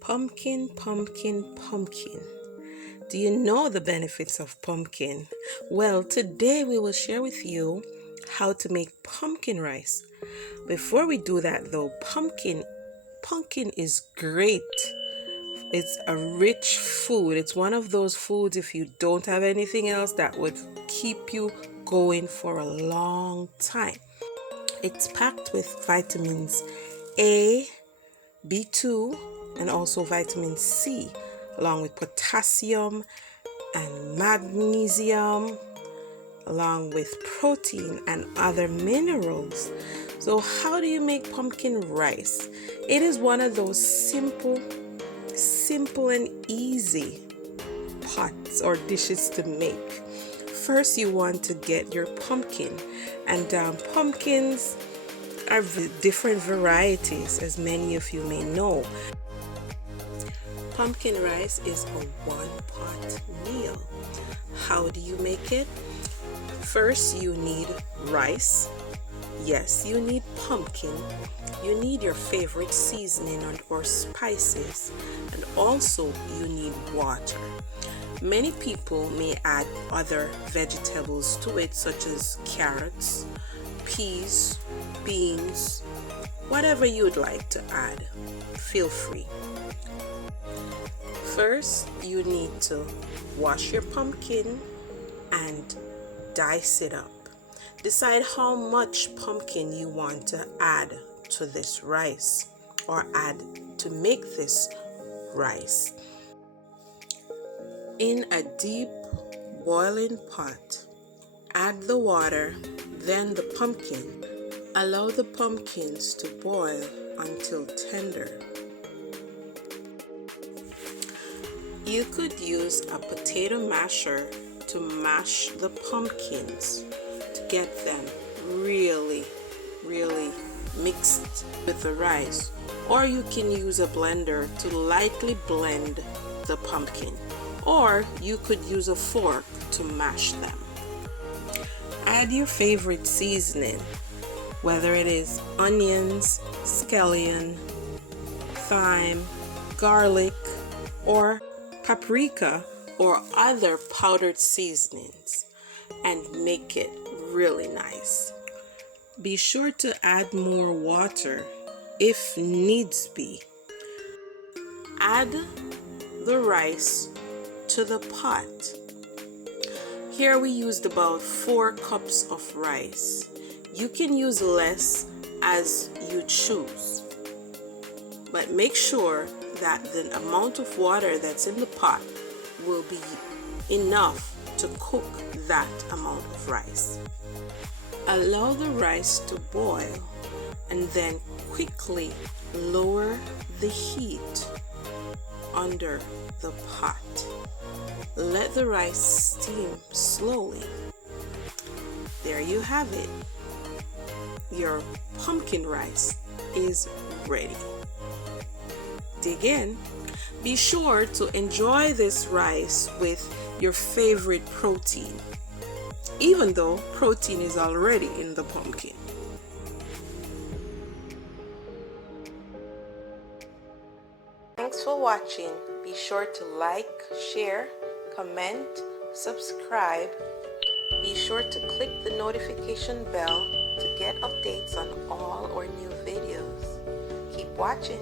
Pumpkin, pumpkin, pumpkin. Do you know the benefits of pumpkin? Well, today we will share with you how to make pumpkin rice. Before we do that though, pumpkin is great. It's a rich food. It's one of those foods, if you don't have anything else, that would keep you going for a long time. It's packed with vitamins A, B2, and also vitamin C, along with potassium and magnesium, along with protein and other minerals. So how do you make pumpkin rice? It is one of those simple and easy pots or dishes to make. First, you want to get your pumpkin, and pumpkins are different varieties, as many of you may know. Pumpkin rice is a one-pot meal. How do you make it? First, you need rice. Yes, you need pumpkin. You need your favorite seasoning or spices, and also you need water. Many people may add other vegetables to it, such as carrots, peas, beans, whatever you'd like to add. Feel free. First, you need to wash your pumpkin and dice it up. Decide how much pumpkin you want to add to this rice, or add to make this rice. In a deep boiling pot, add the water, then the pumpkin. Allow the pumpkins to boil until tender. You could use a potato masher to mash the pumpkins to get them really mixed with the rice, or you can use a blender to lightly blend the pumpkin, or you could use a fork to mash them. Add your favorite seasoning, whether it is onions, scallion, thyme, garlic, or paprika, or other powdered seasonings, and make it really nice. Be sure to add more water if needs be. Add the rice to the pot. Here we used about 4 cups of rice. You can use less as you choose, but make sure that the amount of water that's in the pot will be enough to cook that amount of rice. Allow the rice to boil and then quickly lower the heat under the pot. Let the rice steam slowly. There you have it. Your pumpkin rice is ready. Dig in. Be sure to enjoy this rice with your favorite protein, even though protein is already in the pumpkin. Thanks for watching. Be sure to like, share, comment, subscribe. Be sure to click the notification bell to get updates on all our new videos. Keep watching.